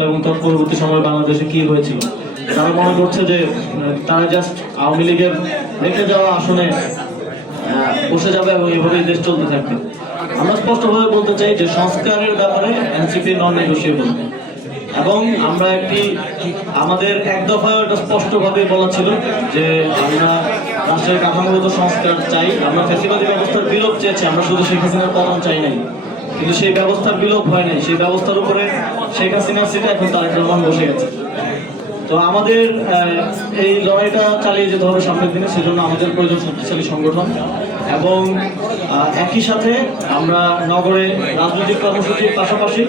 এবং তৎপরবর্তী সময়ে বাংলাদেশে কি হয়েছিল, তারা মনে করছে যে তারা জাস্ট আওয়ামী লীগের রেখে যাওয়া আসনে বসে যাবে এবং এভাবেই দেশ চলতে থাকবে। আমরা স্পষ্টভাবে বলতে চাই যে সংস্কারের ব্যাপারে এনসিপি নন নেগোশিয়েবল, এবং আমরা আমাদের এক দফায় এটা স্পষ্টভাবে বলা ছিল যে আমরা রাষ্ট্রের কাঠামোগত সংস্কার চাই, আমরা ফ্যাসিবাদী ব্যবস্থার বিলোপ চেয়েছি, আমরা শুধু শেখ হাসিনার পতন চাই নাই। কিন্তু সেই ব্যবস্থার বিলোপ হয় নাই, সেই ব্যবস্থার উপরে শেখ হাসিনার সিটে এখন তারেক রহমান বসে গেছে। তো আমাদের এই লড়াইটা চালিয়ে যেতে হবে সামনের দিনে, সেজন্য আমাদের প্রয়োজন শক্তিশালী সংগঠন, এবং একই সাথে আমরা নগরে রাজনৈতিক কর্মসূচির পাশাপাশি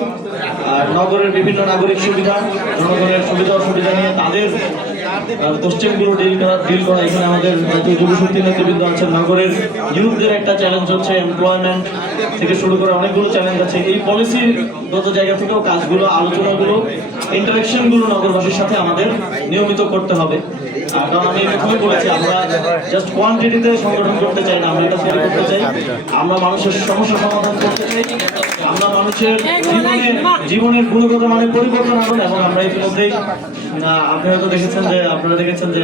নগরের বিভিন্ন নাগরিক সুবিধা, জনগণের সুবিধা অসুবিধা নিয়ে তাদের কোশ্চেনগুলো ডিল করা। এখানে আমাদের জাতীয় যুবশক্তি নেতৃবৃন্দ আছেন, নগরের ইউথদের একটা চ্যালেঞ্জ হচ্ছে এমপ্লয়মেন্ট থেকে শুরু করে অনেকগুলো চ্যালেঞ্জ আছে। এই পলিসিগত জায়গা থেকেও কাজগুলো, আলোচনাগুলো, ইন্টারাকশনগুলো নগরবাসীর সাথে আমাদের নিয়মিত করতে হবে। কারণ আমি প্রথমে বলেছি, আমরা জাস্ট কোয়ান্টিটিতে সংগঠন করতে চাই না, আমরা এটা তৈরি করতে চাই, আমরা মানুষের সমস্যা সমাধান করতে চাই, আমরা মানুষের জীবনের গুণগত মানের পরিবর্তন আনুন। এবং আমরা ইতিমধ্যেই আপনারা দেখেছেন যে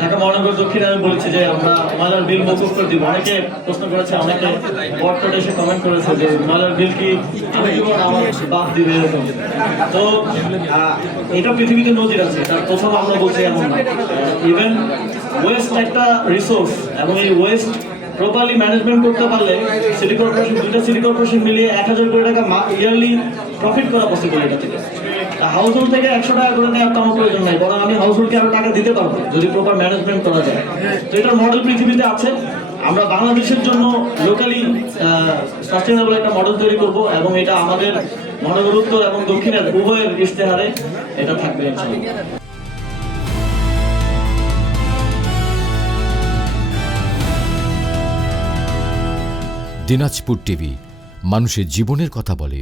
ঢাকা মহানগর দক্ষিণে আমি বলেছি যে আমরা ময়লার বিল মৌকুফ করে দিব। অনেকে প্রশ্ন করেছে, অনেকে বটে এসে কমেন্ট করেছে যে ময়লার বিল কি আমি দিব না আমার বাদ দিবে, এরকম। তো এটা পৃথিবীতে নজির আছে, তার প্রথম আমরা বলছি এমন না। ইভেন ওয়েস্ট একটা রিসোর্স, এবং এই ওয়েস্ট প্রপারলি ম্যানেজমেন্ট করতে পারলে সিটি কর্পোরেশন, দুইটা সিটি কর্পোরেশন মিলিয়ে 1000 কোটি টাকা ইয়ারলি প্রফিট করা পসিবল এটা থেকে। হাউস হোল্ড থেকে 100 টাকা করে নেওয়ার কোনো প্রয়োজন নাই, বরং আমি হাউস হোল্ডকে আরো টাকা দিতে পারবো যদি প্রপার ম্যানেজমেন্ট করা যায়। তো এটার মডেল পৃথিবীতে আছে। আমরা বাংলাদেশের জন্য লোকালি সাস্টেনেবল একটা মডেল তৈরি করব, এবং এটা আমাদের মহানগর উত্তর এবং দক্ষিণের উভয়ের ইশতেহারে এটা থাকবে ইনশাআল্লাহ। দিনাজপুর টিভি, মানুষের জীবনের কথা বলে।